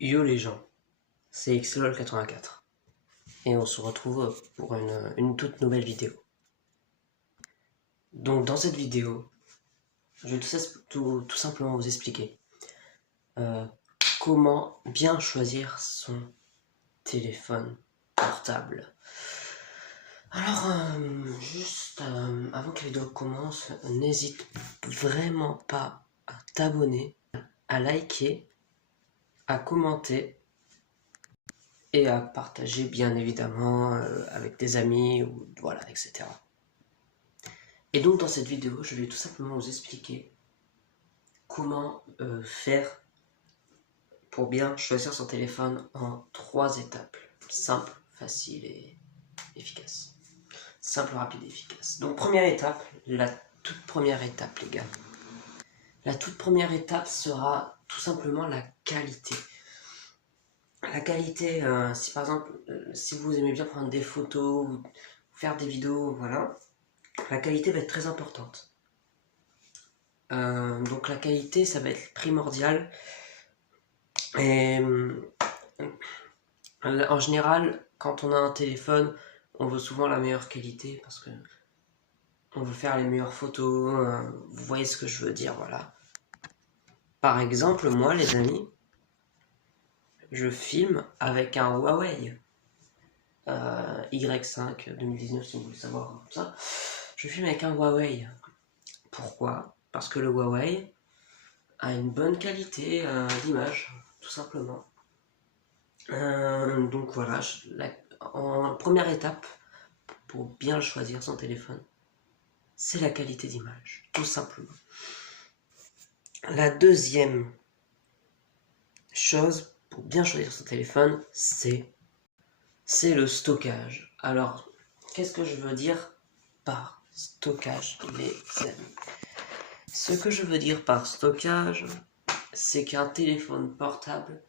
Yo les gens, c'est XLOL84 et on se retrouve pour une toute nouvelle vidéo. Donc dans cette vidéo, je vais tout simplement vous expliquer euh, comment bien choisir son téléphone portable. Alors juste avant que la vidéo commence, n'hésite vraiment pas à t'abonner, à liker, à commenter et à partager bien évidemment avec tes amis ou voilà, etc. Et donc dans cette vidéo, je vais tout simplement vous expliquer comment faire pour bien choisir son téléphone en 3 étapes. Simple, facile et efficace. Simple, rapide et efficace. Donc première étape, la toute première étape les gars. La toute première étape sera tout simplement la qualité. La qualité, si par exemple, si vous aimez bien prendre des photos ou faire des vidéos, voilà, la qualité va être très importante. Donc la qualité, ça va être primordial. Et en général, quand on a un téléphone, on veut souvent la meilleure qualité parce que on veut faire les meilleures photos. Vous voyez ce que je veux dire, voilà. Par exemple, moi, les amis, je filme avec un Huawei Y5 2019, si vous voulez savoir comme ça. Je filme avec un Huawei. Pourquoi? Parce que le Huawei a une bonne qualité d'image, tout simplement. Donc voilà, en première étape, pour bien choisir son téléphone, c'est la qualité d'image, tout simplement. La deuxième chose pour bien choisir son téléphone, c'est le stockage. Alors, qu'est-ce que je veux dire par stockage, les amis? Ce que je veux dire par stockage, c'est qu'un téléphone portable,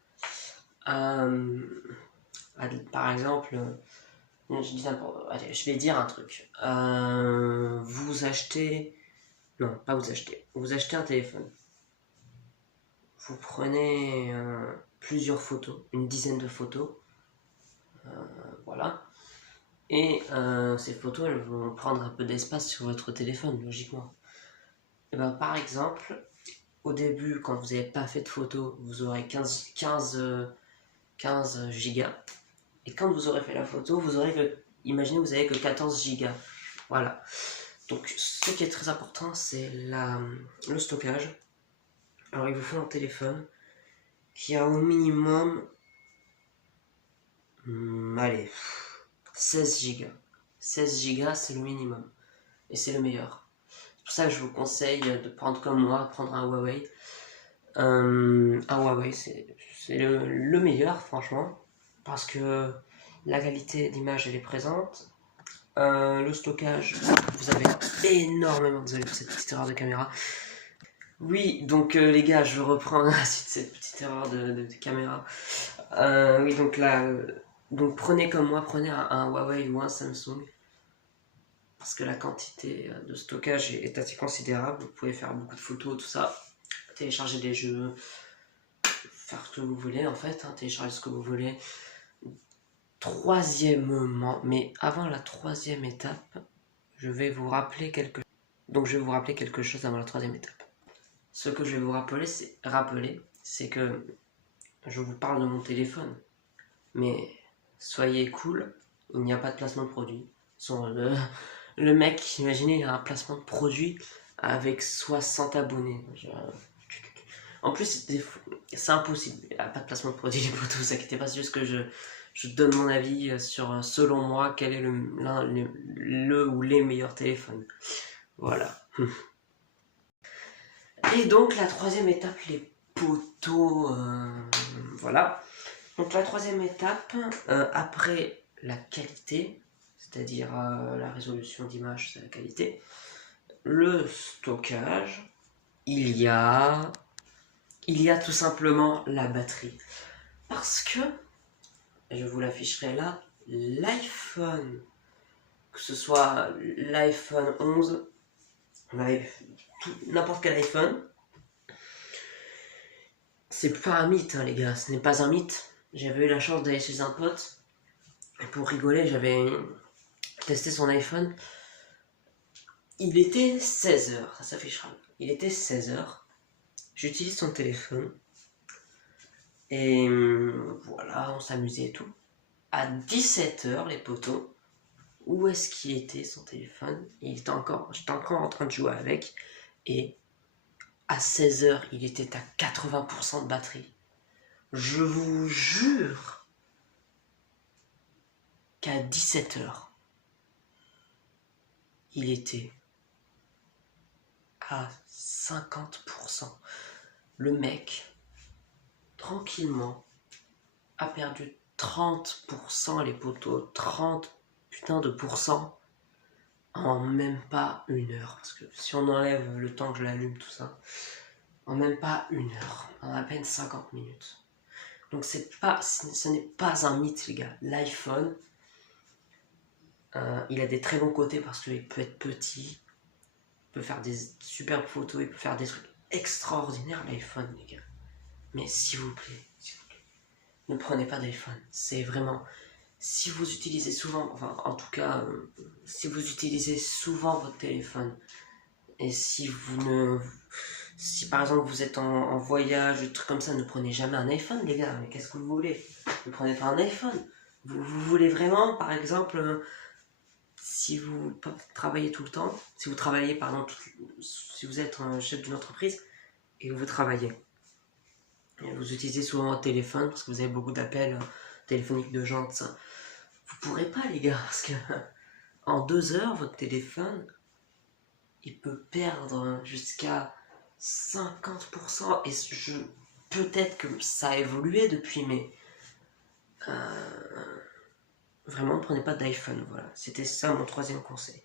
par exemple, allez, je vais dire un truc. Vous achetez... Non, pas vous achetez. Vous achetez un téléphone. Vous prenez plusieurs photos, une dizaine de photos. Voilà. Et ces photos, elles vont prendre un peu d'espace sur votre téléphone, logiquement. Et ben, par exemple, au début, quand vous n'avez pas fait de photos, vous aurez 15 gigas. Et quand vous aurez fait la photo, vous aurez que, imaginez, vous avez que 14 gigas. Voilà. Donc, ce qui est très important, c'est le stockage. Alors, il vous faut un téléphone qui a au minimum, allez, 16 gigas. 16 gigas, c'est le minimum. Et c'est le meilleur. C'est pour ça que je vous conseille de prendre comme moi, prendre un Huawei. Un Huawei, c'est le meilleur, franchement. Parce que la qualité d'image, elle est présente. Le stockage, vous avez énormément, désolé pour cette petite erreur de caméra. Oui, donc les gars, je reprends la suite de cette petite erreur de caméra. Oui, donc là, donc prenez comme moi, prenez un Huawei ou un Samsung. Parce que la quantité de stockage est assez considérable. Vous pouvez faire beaucoup de photos, tout ça. Télécharger des jeux, faire ce que vous voulez en fait, hein, télécharger ce que vous voulez. Troisièmement, mais avant la troisième étape, je vais vous rappeler quelque chose. Donc je vais vous rappeler quelque chose avant la troisième étape. Ce que je vais vous rappeler, c'est que je vous parle de mon téléphone. Mais soyez cool, il n'y a pas de placement de produit. Le mec, imaginez, il a un placement de produit avec 60 abonnés. En plus, c'est impossible. Il n'y a pas de placement de produit, les potos, vous inquiétez pas, c'est juste que je donne mon avis sur, selon moi, quel est le ou les meilleurs téléphones. Voilà. Et donc, la troisième étape, les potos, voilà. Donc, la troisième étape, après la qualité, c'est-à-dire la résolution d'image, c'est la qualité, le stockage, il y a tout simplement la batterie. Parce que, je vous l'afficherai là, l'iPhone, que ce soit l'iPhone 11, n'importe quel iPhone, c'est pas un mythe, hein, les gars, ce n'est pas un mythe. J'avais eu la chance d'aller chez un pote, et pour rigoler, j'avais testé son iPhone. Il était 16h, ça s'affichera. Il était 16h, j'utilise son téléphone, et voilà, on s'amusait et tout. À 17h, les potos, où est-ce qu'il était son téléphone? J'étais encore en train de jouer avec, et à 16h, il était à 80% de batterie. Je vous jure qu'à 17h, il était à 50%. Le mec, tranquillement, a perdu 30%, les potos, 30 putain de pourcents en même pas 1 heure. Parce que si on enlève le temps que je l'allume, tout ça, en même pas 1 heure, en à peine 50 minutes. Donc ce n'est pas un mythe, les gars. L'iPhone, il a des très bons côtés parce qu'il peut être petit, il peut faire des superbes photos, il peut faire des trucs extraordinaires, l'iPhone, les gars. Mais s'il vous plaît, ne prenez pas d'iPhone. C'est vraiment... Si vous utilisez souvent, enfin en tout cas, si vous utilisez souvent votre téléphone, et si par exemple vous êtes en voyage, des trucs comme ça, ne prenez jamais un iPhone, les gars. Mais qu'est-ce que vous voulez? Ne prenez pas un iPhone. Vous voulez vraiment, par exemple, si vous travaillez tout le temps, si vous travaillez, par exemple, si vous êtes un chef d'une entreprise et que vous travaillez, et vous utilisez souvent votre téléphone parce que vous avez beaucoup d'appels téléphoniques de gens, ça, vous pourrez pas, les gars, parce que en 2 heures, votre téléphone, il peut perdre jusqu'à 50%. Et peut-être que ça a évolué depuis, mais vraiment, ne prenez pas d'iPhone. Voilà, c'était ça mon 3e conseil.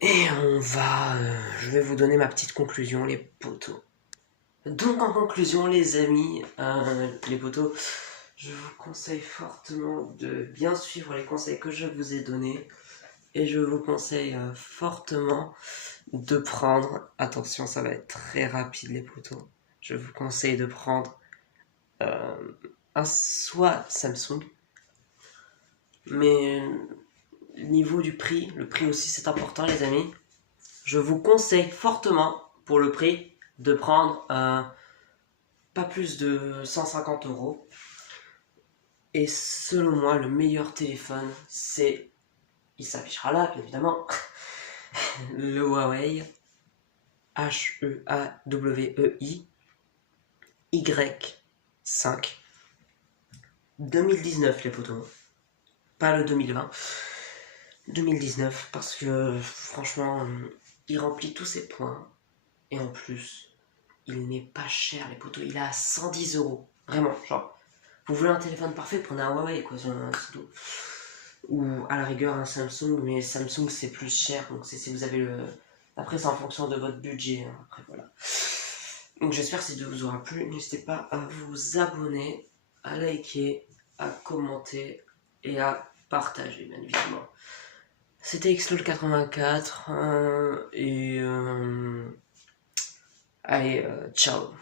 Et je vais vous donner ma petite conclusion, les potos. Donc en conclusion, les amis, les potos, je vous conseille fortement de bien suivre les conseils que je vous ai donnés. Et je vous conseille fortement de prendre, attention, ça va être très rapide, les potos, je vous conseille de prendre soit Samsung, mais niveau du prix, le prix aussi c'est important, les amis. Je vous conseille fortement, pour le prix, de prendre pas plus de 150 €. Et selon moi, le meilleur téléphone, c'est, il s'affichera là, bien évidemment, le Huawei Huawei Y5 2019, les potos, pas le 2020, 2019, parce que franchement, il remplit tous ses points, et en plus, il n'est pas cher, les potos, il est à 110 €, vraiment, genre, vous voulez un téléphone parfait, prenez un Huawei, quoi, c'est tout. Ou à la rigueur un Samsung, mais Samsung c'est plus cher, donc si vous avez le... Après c'est en fonction de votre budget, hein. Après voilà. Donc j'espère que cette vidéo vous aura plu, n'hésitez pas à vous abonner, à liker, à commenter et à partager bien évidemment. C'était XLOL84 et allez, ciao.